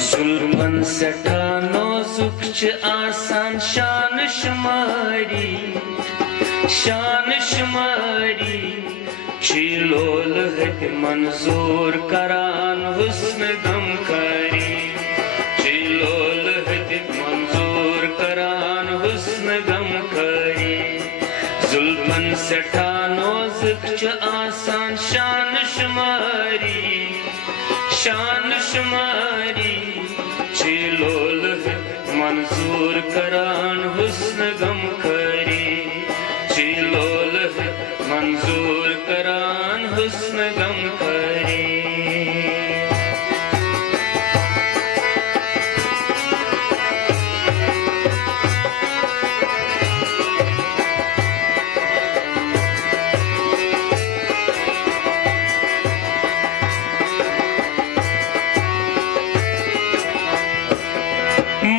जुल्फन सठा नौजुक च आसान शान शुमारी लोल हद मंजूर करान हुस्न गमकारी लोल हद मंजूर करान हुस्न गमकारी जुल्फन सठा नौजुक च आसान शान शुमारी लोल मंजूर करान हुस्न गमकारी लोल मंजूर करान हुस्न गमकारी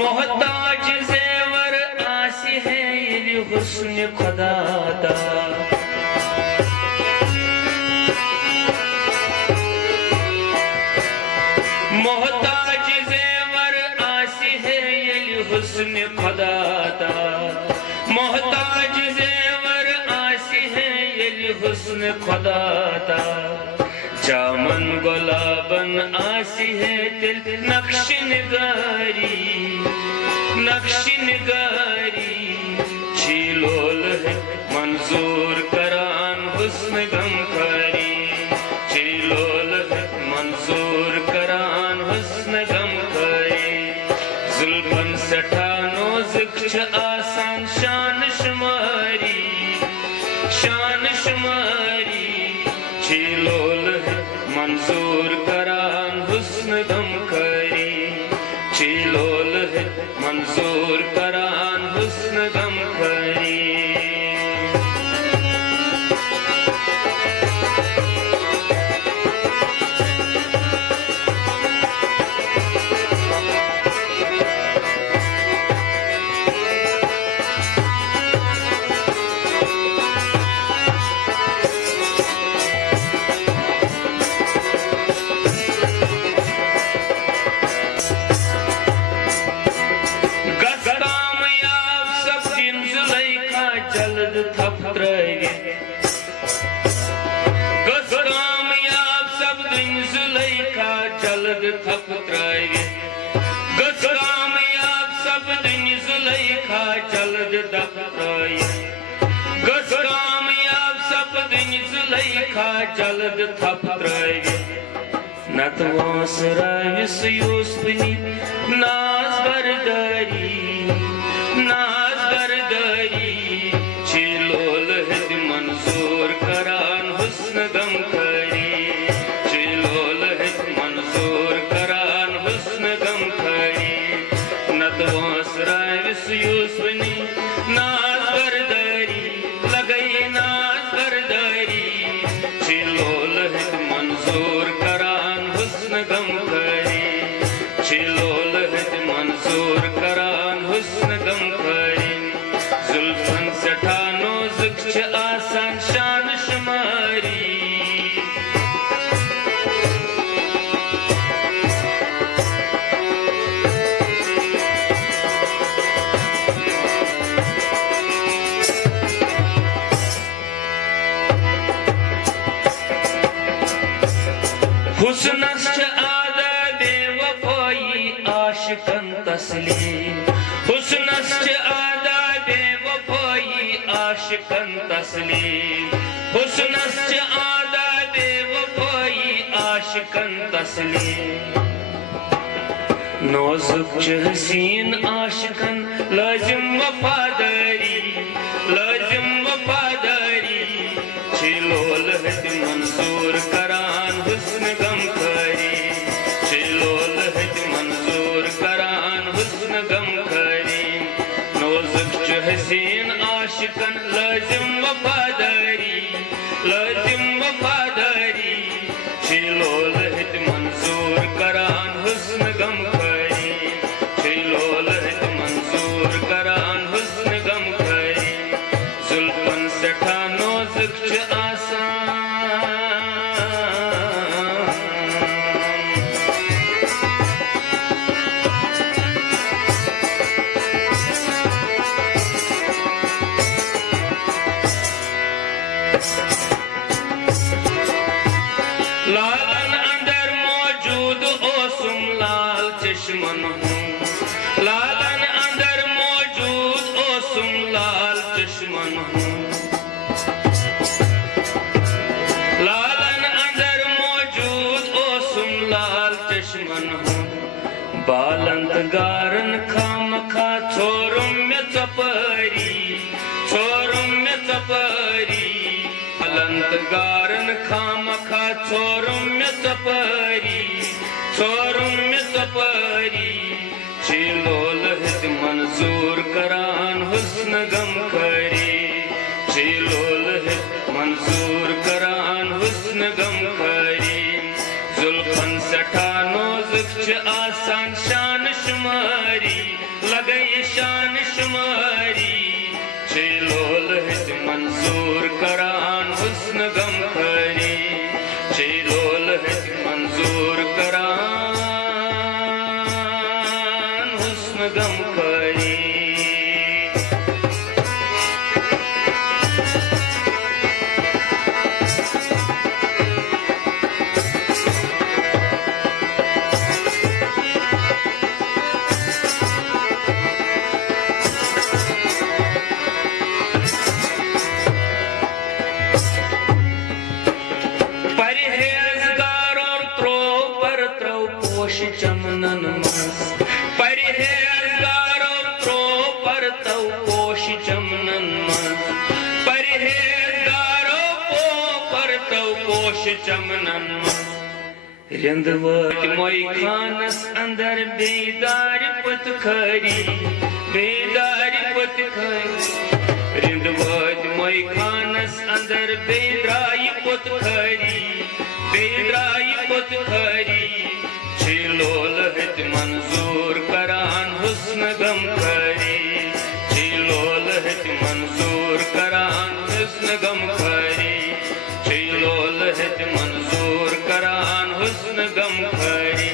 मोहताज ज़ेवर आसी है ये हुस्न खुदा दा मोहताज ज़ेवर आसी है ये हुस्न खुदा दा मोहताज ज़ेवर आसी है ये हुस्न खुदा दा जामन गुलाबन आसी है दिल नक्श निगारी लोल है मंजूर करान हुस्न गमकारी लोल है मंजूर करान हुस्न गमकारी जुल्फन सठा नौजुक च आसान शान शुमारी लोल है मंजूर करान हुस्न गमकारी लोल है मंजूर करान हुस्न गमकारी जल्द थप त्रैगे नत वोस राविस यूसुफनी नाज बरदारी लोल हद मंजूर करान हुस्न गमकारी लोल हद मंजूर करान हुस्न गमकारी नत वोस राविस यूसुफनी नाज बरदारी लगई नाज बरदारी लोल हद मंजूर करान हुस्न गमकारी लोल हद मंजूर करान हुस्न गमकारी जुल्फन सठा नौजुक च आसान शान शुमारी हुस्नस च आदा बेवफाई आशिकन तस्लीम हुस्नस च आदा बेवफाई आशिकन तस्लीम हुस्नस च आदा बेवफाई आशिकन तस्लीम नौजुक च हसीन आशिकन लाजिम वफादारी लोल हद मंजूर करान हुस्न गमकारी लोल हद मंजूर करान हुस्न गमकारी नौजुक च हसीन आशिकन लाजिम वफादारी लोल हद मंजूर करान हुस्न गमकारी लोल हद मंजूर करान हुस्न गमकारी जुल्फन सठा नौजुक च आसान चश्मन हूँ लालन अंदर मौजूद ओसुम लाल चश्मन हूँ लालन अंदर मौजूद ओसुम लाल चश्मन हूँ बालंत गारन खाम खा छोरुम में चपरी बालंत गारन खाम खा छोरुम में चपरी चिलोल हित मंजूर करान हुस्न गम खरी चिलोल हित मंजूर करान हुस्न गम खरी जुल्फन सठा नोजुक च आसान शान शुमारी लगई शान शुमारी चिलोल हित मंजूर करान हुस्न गम खरी चिलोल हित मंजूर करान हुस्न गम खरी चमनन मस परहेजगारो त्रो पर तौ पोश चमनन मस परहेजगारो पो पर तौ पोश चमनन मस रिंदवत मोई खानस अंदर बेदार पत खरी रिंदवत मोई खानस अंदर बेदराई पत खरी चिलोल हित मंजूर करान हुस्न गम खरी चिलोल हित मंजूर करान हुस्न गम खरी चिलोल हित मंजूर करान हुस्न गम खरी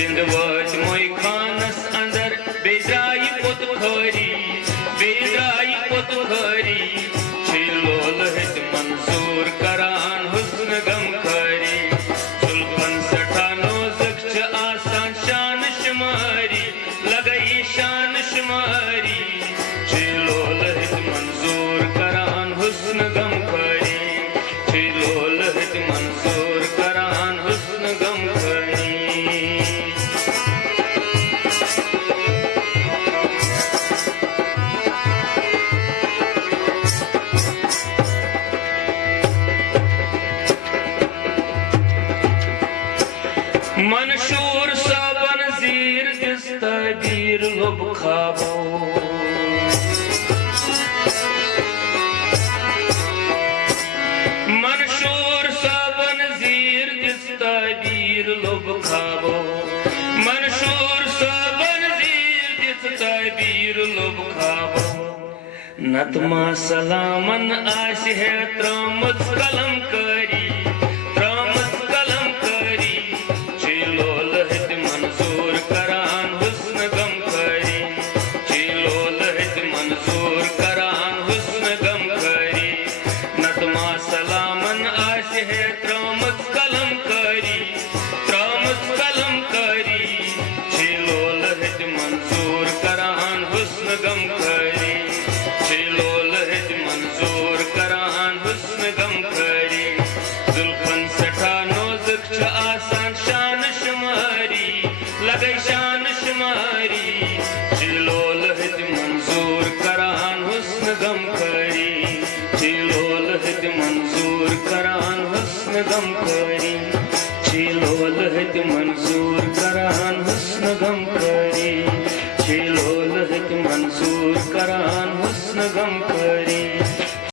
रिंदवत मोई खानस अंदर बेदराई पुत खरी चिलोल हित मंजूर करान हुस्न गम खरी जुल्फन सठा आसान शान शुमारी लगई शान शुमारी चिलोल हित मंजूर करान हुस्न गम खरी चिलोल हित मंजूर करान हुस्न गम खरी मंशूर सबन जीर तबीर लब खाबो मंशूर सबन जीर तबीर लब खाबो मंशूर सबन जीर तबीर लब खाबो नतमा सलामन आश है त्रमत कलम करी शान शुमारी चिलोल हित मंजूर करान हुस्न गम खरी चिलोल हित मंजूर करान हुस्न गम खरी चिलोल हित मंजूर